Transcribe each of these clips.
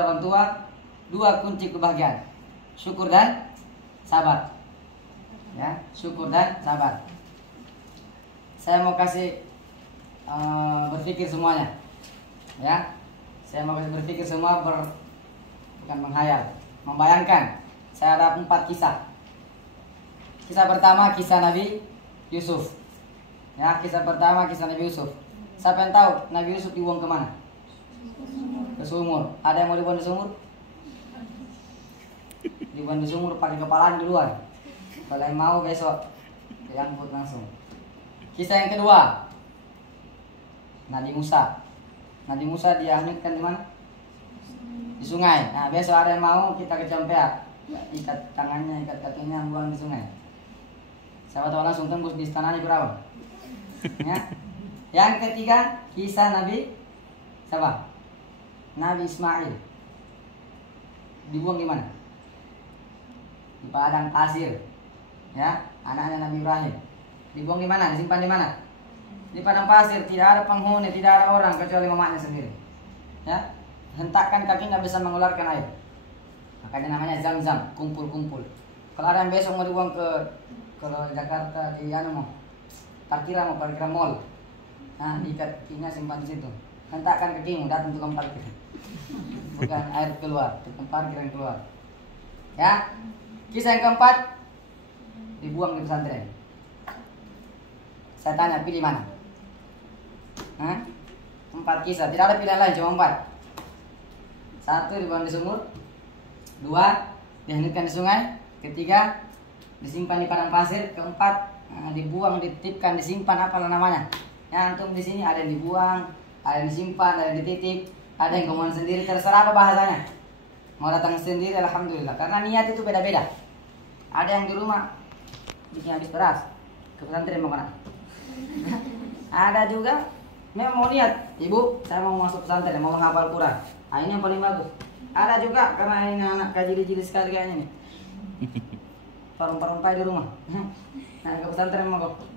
orang tua, dua kunci kebahagiaan, syukur dan sabar. Ya, syukur dan sabar. Saya mau kasih berpikir semuanya. Ya, saya mau kasih berpikir semua bukan menghayal, membayangkan. Saya ada 4 kisah. Kisah pertama kisah Nabi Yusuf. Ya, kisah pertama kisah Nabi Yusuf. Siapa yang tahu Nabi Yusuf dibuang kemana? Ke sumur. Ada yang mau dibuang di sumur? Dibuang di sumur pakai kepalanya duluan. Kalau yang mau besok diangkut langsung. Kisah yang kedua, Nabi Musa. Nabi Musa dihanyutkan di mana? Di sungai. Nah, besok ada yang mau kita ke Cempea, ikat tangannya, ikat kakinya, buang di sungai. Siapa tahu langsung tembus di istananya Firaun. Ya. Yang ketiga, kisah Nabi siapa? Nabi Ismail. Dibuang di mana? Di padang pasir. Ya, anaknya Nabi Ibrahim. Dibuang di mana? Disimpan di mana? Di padang pasir, tidak ada penghuni, tidak ada orang kecuali mamanya sendiri. Ya, hentakkan kakinya bisa mengeluarkan air. Makanya namanya zam-zam, kumpul-kumpul. Kalau ada yang besok mau dibuang ke Jakarta di parkiran mall. Nah, ikat kakinya simpan di situ. Hentakkan kakimu datang tukang parkir. Bukan air keluar, tukang parkir yang keluar. Ya. Kisah yang keempat, dibuang di pesantren. Saya tanya, pilih mana? 4 kisah, tidak ada pilihan lain, cuma 4. 1, dibuang di sumur. 2, dihanyutkan di sungai. 3, disimpan di padang pasir. 4, dibuang, dititipkan, disimpan, apalah namanya. Ya, antum di sini ada yang dibuang, ada yang disimpan, ada yang dititip, ada yang kemauan sendiri, terserah apa bahasanya. Mau datang sendiri, alhamdulillah. Karena niat itu beda-beda. Ada yang di rumah bikin habis beras, ke pesantren mau kena. Ada juga memang mau niat, ibu saya mau masuk pesantren, mau menghafal Quran. Nah, ini yang paling bagus. Ada juga karena ini anak kajili-jili sekali kayaknya nih, parung-parung di rumah. Nah, ke pesantren mau kok.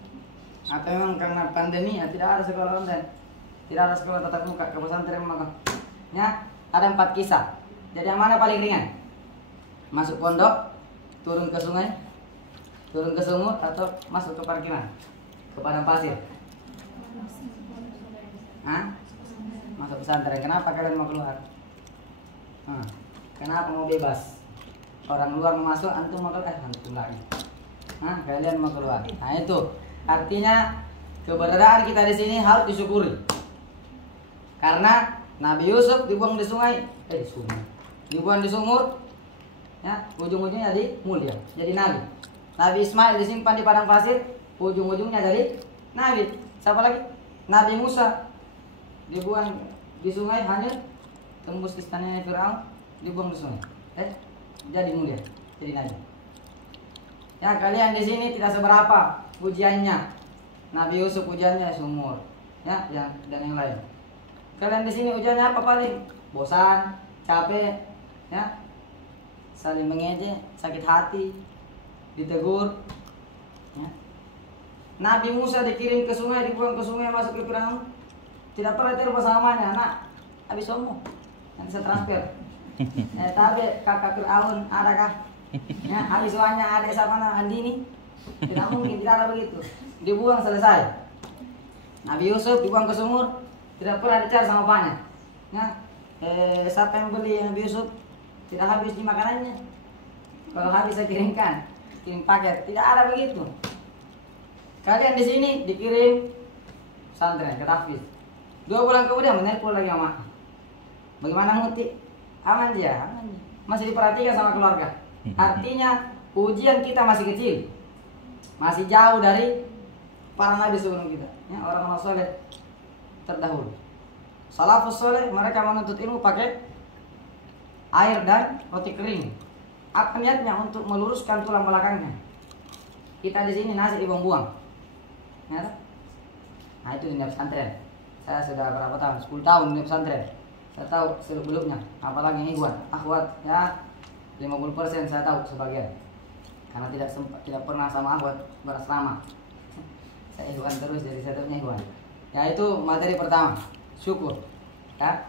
Apa memang karena pandemi ya tidak ada sekolah online, tidak ada sekolah tatap muka, ke pesantren mau kok. Ya, ada 4 kisah. Jadi yang mana paling ringan? Masuk pondok, turun ke sungai, turun ke sumur, atau masuk ke parkiran, ke padang pasir? Masuk pesantren. Kenapa kalian mau keluar? Kenapa mau bebas? Orang luar mau masuk, antum mau keluar, antum lagi. Kalian mau keluar. Nah, itu artinya keberadaan kita di sini harus disyukuri. Karena Nabi Yusuf dibuang di sungai, dibuang di sumur, ya, ujung-ujungnya jadi mulia, jadi nabi. Nabi Ismail disimpan di padang pasir, ujung-ujungnya jadi nabi. Siapa lagi? Nabi Musa dibuang di sungai, hanyut, tembus istananya Firaun, dibuang di sungai, jadi mulia, jadi nabi. Ya, kalian di sini tidak seberapa ujiannya. Nabi Yusuf ujiannya sumur, ya, dan yang lain. Kalian di sini ujiannya apa paling? Bosan, capek, ya, saling mengejek, sakit hati, ditegur. Ya. Nabi Musa dikirim ke sungai, dibuang ke sungai, masuk ke Firaun. Tidak pernah telepon samanya, nak, habis somo, nanti saya transfer. Tapi kakak Firaun adakah? Ya, habis soalnya ada sama Andini. Tidak mungkin, tidak ada begitu. Dibuang selesai. Nabi Yusuf dibuang ke sumur, tidak pernah dicari sama bapaknya. Ya, siapa yang beli Nabi Yusuf? Tidak habis di makanannya. Kalau habis saya kirimkan, kirim paket. Tidak ada begitu. Kalian di sini dikirim pesantren ke tahfiz. 2 bulan kemudian menelpon lagi sama. Bagaimana Muti? Aman dia, aman dia. Masih diperhatikan sama keluarga. Artinya ujian kita masih kecil, masih jauh dari para nabi sebelum kita. Ya, orang-orang soleh terdahulu. Salafus soleh mereka menuntut ilmu pakai air dan roti kering. Apa niatnya? Untuk meluruskan tulang belakangnya. Kita di sini nasi dibuang-buang. Ya, nah itu di pesantren. Saya sudah berapa tahun? 10 tahun di pesantren. Saya tahu seluk-beluknya. Apalagi ini ikhwan, akhwat, ya 50% saya tahu sebagian. Karena tidak pernah sama akhwat berasrama. Saya ikhwan terus, jadi saya tahunya ikhwan. Ya, itu materi pertama, syukur. Ya.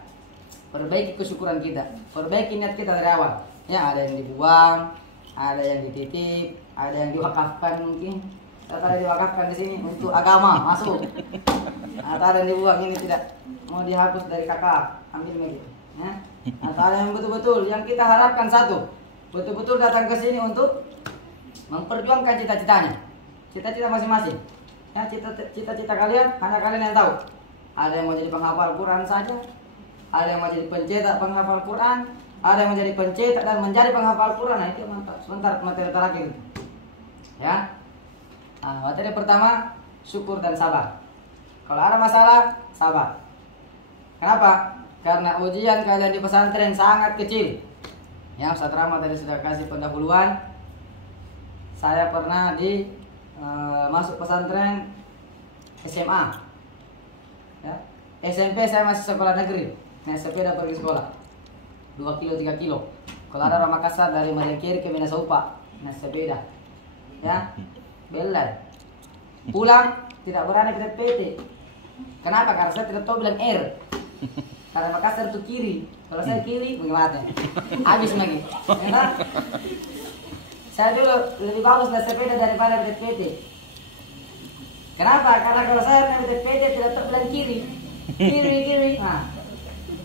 perbaiki kesyukuran kita, perbaiki niat kita dari awal. Ya, ada yang dibuang, ada yang dititip, ada yang diwakafkan mungkin. Atau ada yang diwakafkan di sini untuk agama masuk. Atau ada yang dibuang ini tidak mau dihapus dari kakak, ambil lagi. Ya. Atau ada yang betul-betul yang kita harapkan satu, betul-betul datang ke sini untuk memperjuangkan cita-citanya, cita-cita masing-masing. Ya, cita-cita kalian, hanya kalian yang tahu. Ada yang mau jadi penghafal Quran saja, ada yang mau jadi pencetak penghafal Quran, ada yang menjadi pencetak dan menjadi penghafal Quran. Nah, itu mantap. Sebentar materi terakhir. Ya. Nah, materi pertama syukur dan sabar. Kalau ada masalah, sabar. Kenapa? Karena ujian kalian di pesantren sangat kecil. Ya, Ustaz Rahmat tadi sudah kasih pendahuluan. Saya pernah masuk pesantren SMA. Ya. SMP saya masih sekolah negeri. Naik sepeda pergi sekolah. 2 kilo 3 kilo. Kalau ada orang Makassar dari Maringkiri ke Minasaupa, naik sepeda. Ya. Belai. Pulang tidak berani ke PT. Kenapa? Karena saya tidak tahu bilang R. Karena Makassar itu kiri. Kalau saya kiri, bagaimana? Habis lagi. Ya, saya dulu lebih bagus naik sepeda daripada PT. Kenapa? Karena kalau saya naik PT tidak tahu bilang kiri. Kiri. Nah,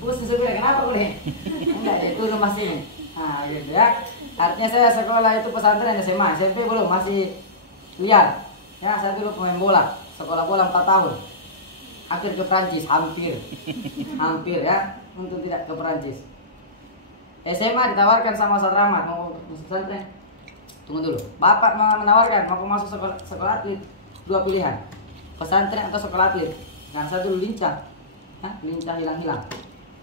pusing supirnya, kenapa boleh? Enggak, itu rumah sini. Nah, gitu ya. Artinya saya sekolah itu pesantren SMA, SMP belum, masih liar. Ya, saya dulu pemain bola, sekolah bola 4 tahun. Akhir ke Prancis, hampir ya, untuk tidak ke Prancis. SMA ditawarkan sama Ustaz Rahmat mau pesantren. Tunggu dulu, bapak menawarkan mau masuk sekolah atlet, 2 pilihan, pesantren atau sekolah atlet. Nah, saya dulu lincah hilang.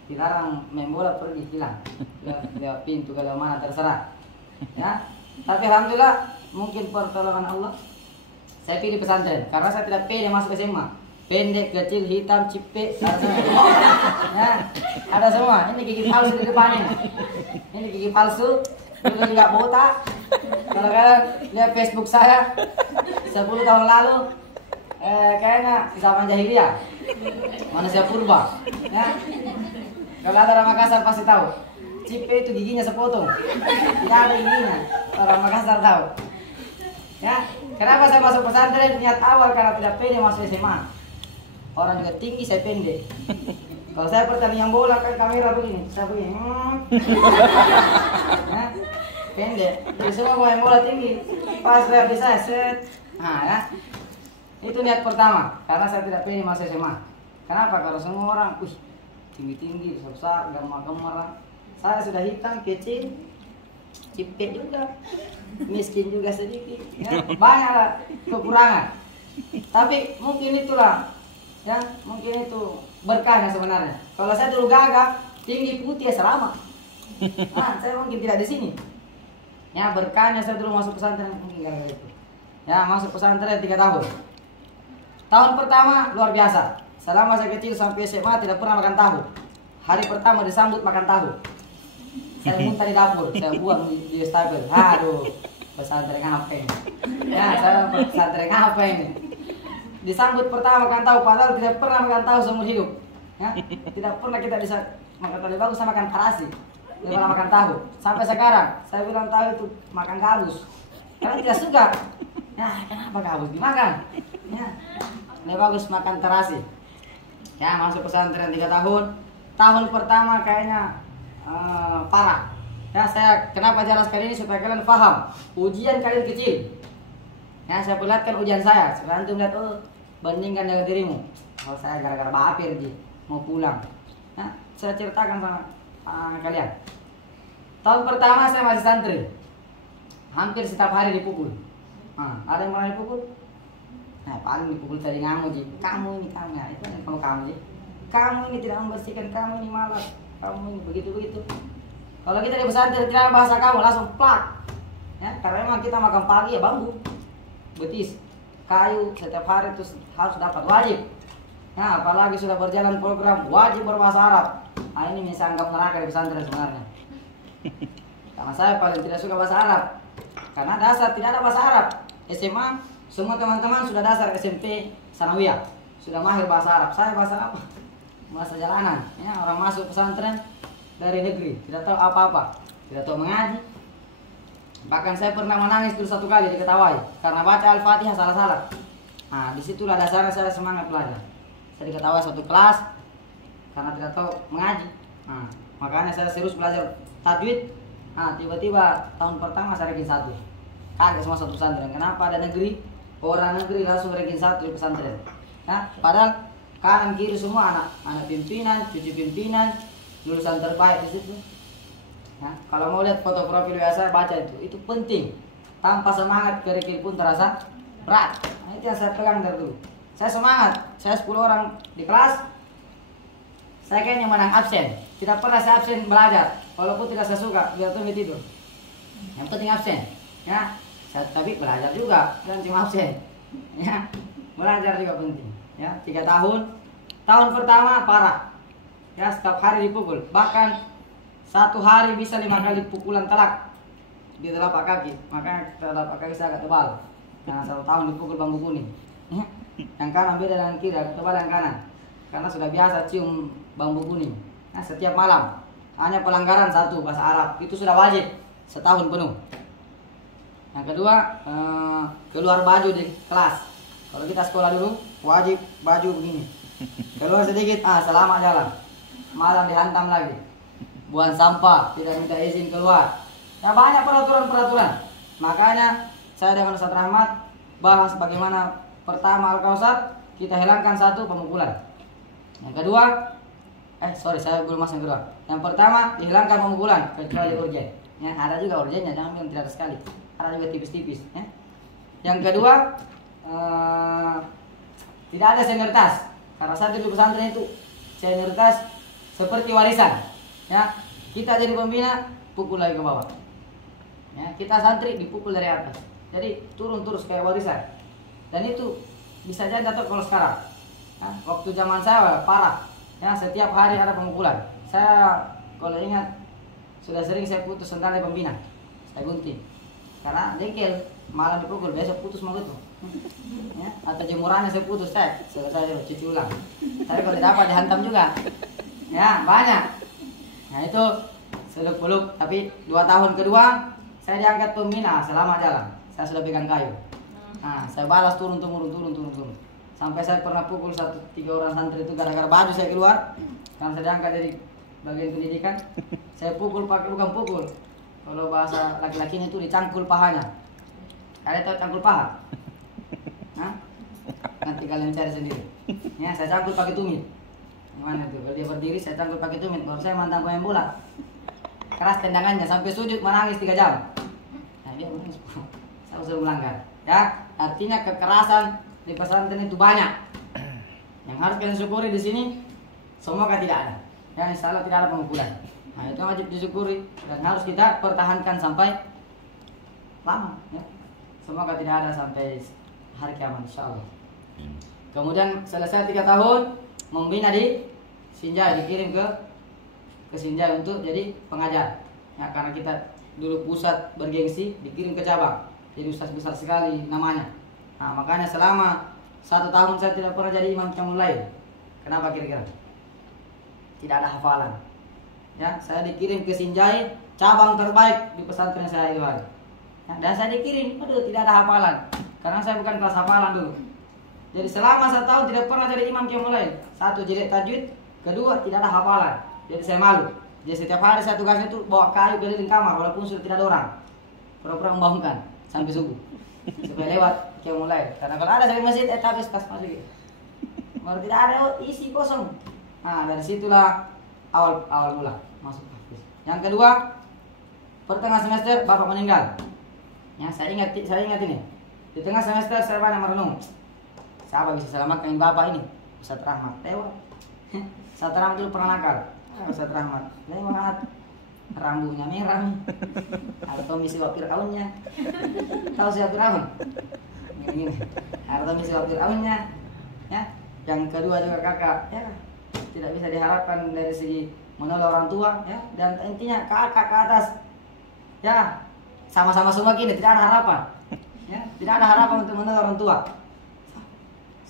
Dilarang main bola, pergi hilang lewat pintu kalau mana terserah. Ya, tapi alhamdulillah mungkin pertolongan Allah saya pilih pesantren karena saya tidak pede masuk SMA. Pendek, kecil, hitam, cipek, ada semua. Ya, ada semua. Ini gigi palsu di depannya. Ini gigi palsu, dulu juga botak. Kalau kalian lihat Facebook saya 10 tahun lalu, kayaknya zaman jahiliyah, manusia purba. Ya. Kalau ada orang Makassar pasti tahu. Cipe itu giginya sepotong. Tidak ada giginya. Orang Makassar tahu. Ya, kenapa saya masuk pesantren? Niat awal karena tidak pede masuk SMA. Orang juga tinggi, saya pendek. Kalau saya pertandingan bola kan kamera begini, saya begini. Ya, pendek. Jadi semua main bola tinggi. Pas lihat di saya, set. Nah, ya. Itu niat pertama, karena saya tidak pede masuk SMA. Kenapa? Kalau semua orang, tinggi-tinggi, besar, gambar-gambar. Saya sudah hitam, kecil, cipet juga, miskin juga sedikit. Ya, banyaklah kekurangan. Tapi mungkin itulah, ya, mungkin itu berkahnya sebenarnya. Kalau saya dulu gagah, tinggi, putih, ya selamat. Nah, saya mungkin tidak di sini. Ya, berkahnya saya dulu masuk pesantren mungkin gara-gara itu. Ya, masuk pesantren 3 tahun. Tahun pertama luar biasa. Selama saya kecil sampai SMA tidak pernah makan tahu. Hari pertama disambut makan tahu. Saya muntah di dapur, saya buang di wastafel. Aduh, pesantren apa ini? Ya, saya pesantren apa ini? Disambut pertama makan tahu, padahal tidak pernah makan tahu seumur hidup. Ya, tidak pernah kita bisa makan tahu, bagus sama makan terasi. Tidak pernah makan tahu. Sampai sekarang, saya bilang tahu itu makan gabus. Karena tidak suka. Ya, kenapa gabus dimakan? Ya, lebih bagus makan terasi. Ya, masuk pesantren 3 tahun. Tahun pertama kayaknya parah. Ya, saya kenapa jelaskan ini supaya kalian paham. Ujian kalian kecil. Ya, saya perlihatkan ujian saya. Sekarang antum lihat, bandingkan dengan dirimu. Kalau saya gara-gara bapir mau pulang. Ya, saya ceritakan sama kalian. Tahun pertama saya masih santri. Hampir setiap hari dipukul. Nah, ada yang pernah dipukul? Nah, paling dipukul tadi ngamu, Ji. Kamu ini, kamu ya. Itu yang kamu, Ji. Kamu ini tidak membersihkan, kamu ini malas. Kamu ini begitu-begitu. Kalau kita di pesantren tidak bahasa kamu, langsung plak. Ya, karena memang kita makan pagi ya bambu, betis, kayu setiap hari itu harus dapat, wajib. Ya, apalagi sudah berjalan program wajib berbahasa Arab. Nah, ini bisa anggap neraka di pesantren sebenarnya. Karena saya paling tidak suka bahasa Arab. Karena dasar tidak ada bahasa Arab. SMA semua teman-teman sudah dasar, SMP, sanawiyah sudah mahir bahasa Arab. Saya bahasa apa? masa jalanan. Ya, orang masuk pesantren dari negeri, tidak tahu apa-apa, tidak tahu mengaji. Bahkan saya pernah menangis dulu 1 kali diketawai karena baca Al-Fatihah salah-salah. Nah, disitulah dasarnya saya semangat belajar. Saya diketawai 1 kelas karena tidak tahu mengaji. Nah, makanya saya serius belajar tajwid. Nah, tiba-tiba tahun pertama saya ranking 1. Kaget semua satu pesantren. Kenapa ada negeri? Orang negeri langsung ranking 1 di pesantren. Nah, padahal kanan kiri semua anak pimpinan, cucu pimpinan, lulusan terbaik di situ. Nah, kalau mau lihat foto profil biasa baca itu penting. Tanpa semangat kerikil pun terasa berat. Nah, itu yang saya pegang dari dulu. Saya semangat. Saya 10 orang di kelas. Saya kayaknya menang absen. Tidak pernah saya absen belajar. Walaupun tidak saya suka, biar tuh tidur. Yang penting absen. Ya, saya tapi belajar juga, jangan cuma absen. Ya, belajar juga penting. Ya, 3 tahun. Tahun pertama parah. Ya, setiap hari dipukul. Bahkan 1 hari bisa 5 kali pukulan telak di telapak kaki. Makanya telapak kaki saya agak tebal. Nah, 1 tahun dipukul bambu kuning. Ya. Yang kanan beda dengan kiri, agak tebal yang kanan. Karena sudah biasa cium bambu kuning. Nah, setiap malam. Hanya pelanggaran 1 bahasa Arab. Itu sudah wajib setahun penuh. Yang kedua, keluar baju di kelas. Kalau kita sekolah dulu, wajib baju begini. Keluar sedikit, selamat jalan. Malam dihantam lagi. Buang sampah, tidak minta izin keluar. Ya, banyak peraturan-peraturan. Makanya saya dengan Ustaz Rahmat bahas bagaimana pertama Al-Kausar kita hilangkan 1 pemukulan. Yang kedua, saya belum masuk yang kedua. Yang pertama dihilangkan pemukulan kecuali urgen. Ya, ada juga urgennya, jangan bilang tidak ada sekali. Ada juga tipis-tipis. Ya. Yang kedua, tidak ada senioritas. Karena saat di pesantren itu senioritas seperti warisan. Ya, kita jadi pembina, pukul lagi ke bawah. Ya, kita santri dipukul dari atas. Jadi turun terus kayak warisan. Dan itu bisa jadi atau kalau sekarang. Ya, waktu zaman saya parah. Ya, setiap hari ada pemukulan. Saya kalau ingat sudah sering saya putus sendal pembina. Saya gunting. Karena jengkel, malam dipukul, besok putus mau gitu. Ya, atau jemurannya saya putus, selesai cuci ulang. Tapi kalau tidak dapat dihantam juga. Ya, banyak. Nah, itu seluk-beluk. Tapi 2 tahun kedua saya diangkat pembina selama jalan. Saya sudah pegang kayu. Nah, saya balas turun. Sampai saya pernah pukul 3 orang santri itu gara-gara baju saya keluar. Karena saya diangkat dari bagian pendidikan. Saya pukul bukan pukul. Kalau bahasa laki-lakinya itu dicangkul pahanya. Kalian tahu cangkul paha? Hah? Nanti kalian cari sendiri. Ya, saya cangkul pakai tumit. Gimana tuh? Kalau dia berdiri saya cangkul pakai tumit. Baru saya mantan pemain bola. Keras tendangannya sampai sujud menangis 3 jam. Nah, dia menangis. Saya sudah melanggar. Ya, artinya kekerasan di pesantren itu banyak. Yang harus kalian syukuri di sini semoga tidak ada. Ya, insya Allah tidak ada pemukulan. Nah, itu wajib disyukuri dan harus kita pertahankan sampai lama. Ya. Semoga tidak ada sampai hari kiamat insya Allah. Kemudian selesai 3 tahun membina di Sinjai, dikirim ke Sinjai untuk jadi pengajar. Ya, karena kita dulu pusat bergengsi, dikirim ke cabang. Jadi ustaz besar sekali namanya. Nah, makanya selama 1 tahun saya tidak pernah jadi imam qiyamul lail. Kenapa kira-kira? Tidak ada hafalan. Ya, saya dikirim ke Sinjai, cabang terbaik di pesantren saya itu hari. Ya, dan saya dikirim, tidak ada hafalan. Karena saya bukan kelas hafalan dulu. Jadi selama 1 tahun tidak pernah jadi imam qiyamul lail. 1 jelek tajwid, kedua tidak ada hafalan. Jadi saya malu. Jadi setiap hari saya tugasnya itu bawa kayu keliling kamar walaupun sudah tidak ada orang. Pura-pura membangunkan sampai subuh. Supaya lewat qiyamul lail. Karena kalau ada saya masjid, habis kas masuk. Kalau tidak ada isi kosong. Nah, dari situlah awal mula masuk hafiz. Yang kedua, pertengahan semester bapak meninggal. Ya, saya ingat ini. Di tengah semester saya banyak merenung. Siapa bisa selamatkan bapak ini? Ustaz Rahmat lewat. Ustaz Rahmat dulu pernah nakal. Ustaz Rahmat lewat. Rambutnya merah nih. Atau misi wapir Fir'aunnya. Tahu siapa Fir'aun? Ini. Atau misi wapir Fir'aunnya. Ya. Yang kedua juga kakak. Ya. Tidak bisa diharapkan dari segi menolong orang tua, ya, dan intinya kakak ke atas, ya, sama-sama semua gini, tidak ada harapan, ya, tidak ada harapan untuk menolong orang tua,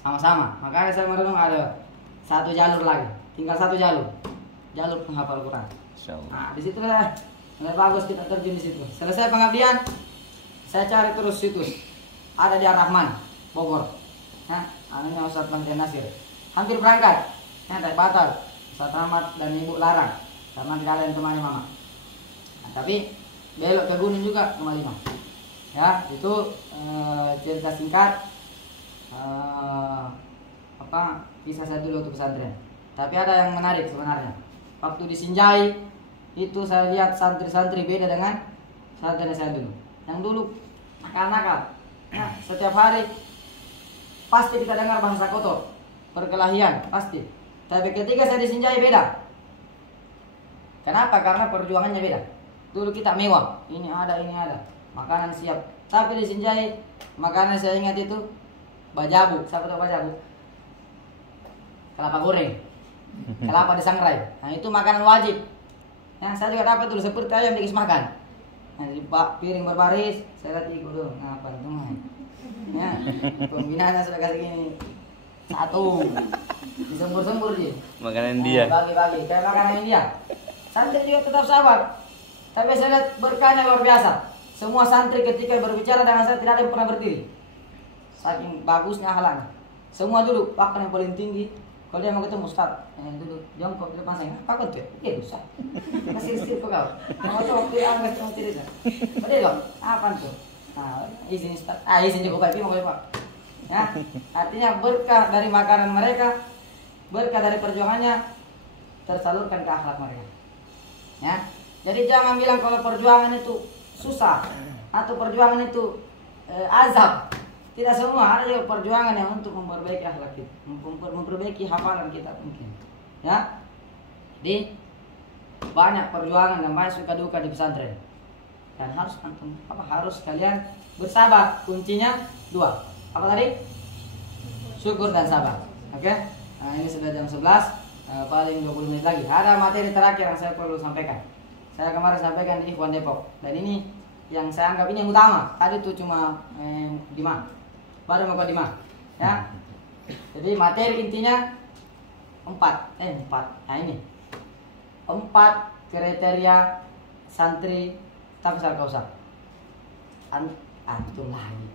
sama-sama. Makanya saya merenung ada 1 jalur lagi, tinggal satu jalur penghafal Quran. Nah, di situ lah bagus kita terjun di situ. Selesai pengabdian, saya cari terus situs. Ada di Ar-Rahman, Bogor. Nah, anunya Ustadz Bang Nasir. Hampir berangkat, dari batal. Ustadz Ahmad dan Ibu larang karena tidak ada yang temani mama. Nah, tapi belok ke gunung juga ke Malima. Ya, itu cerita singkat. Kisah saya dulu untuk pesantren. Tapi ada yang menarik sebenarnya. Waktu di Sinjai itu saya lihat santri-santri beda dengan santri saya dulu. Yang dulu nakal-nakal. Nah, setiap hari pasti kita dengar bahasa kotor, perkelahian pasti. Tapi ketika saya di Sinjai beda. Kenapa? Karena perjuangannya beda. Dulu kita mewah, ini ada, makanan siap. Tapi di Sinjai makanan saya ingat itu bajabu. Siapa tahu bajabu? Kelapa goreng, kelapa disangrai. Nah, itu makanan wajib. Nah, saya juga dapat dulu seperti ayam dikis makan. Nah, di piring berbaris, saya lihat ikut dong. Apa itu mah? Ya, pembinaannya sudah kasih gini. Satu, disembur-sembur dia. Makanan dia. Bagi-bagi, kayak makanan India. Santri juga tetap sabar. Tapi saya lihat berkahnya luar biasa. Semua santri ketika berbicara dengan saya tidak ada yang pernah berdiri. Saking bagusnya halangnya. Semua duduk, bahkan yang paling tinggi. Kalau dia mau ketemu Ustaz, duduk jongkok di depan saya. Apa kau tuh? Iya Ustaz. Kasih istri kau. Mau tuh waktu yang nggak mau cerita. Betul dong. Apa tuh? Nah, izin Ustaz. Izin juga Pak. Mau Pak. Ya, artinya berkah dari makanan mereka, berkah dari perjuangannya tersalurkan ke akhlak mereka. Ya, jadi jangan bilang kalau perjuangan itu susah atau perjuangan itu azab. Tidak semua, ada juga perjuangan yang untuk memperbaiki akhlak kita, memperbaiki hafalan kita mungkin. Ya, jadi banyak perjuangan dan banyak suka duka di pesantren. Dan harus kalian bersabar. Kuncinya 2. Apa tadi? Syukur dan sabar. Oke? Nah, ini sudah jam 11, paling 20 menit lagi. Ada materi terakhir yang saya perlu sampaikan. Saya kemarin sampaikan di Ikhwan Depok. Dan ini yang saya anggap ini yang utama. Tadi itu cuma Dima. Baru mau ke Dima. Ya. Jadi materi intinya 4. Nah ini. 4 kriteria santri Tafsir Kausar. Antum lagi.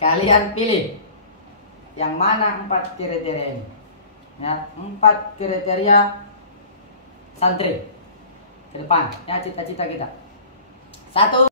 Kalian pilih yang mana 4 kriteria ini. Ya, 4 kriteria santri ke depan. Ya, cita-cita kita. 1.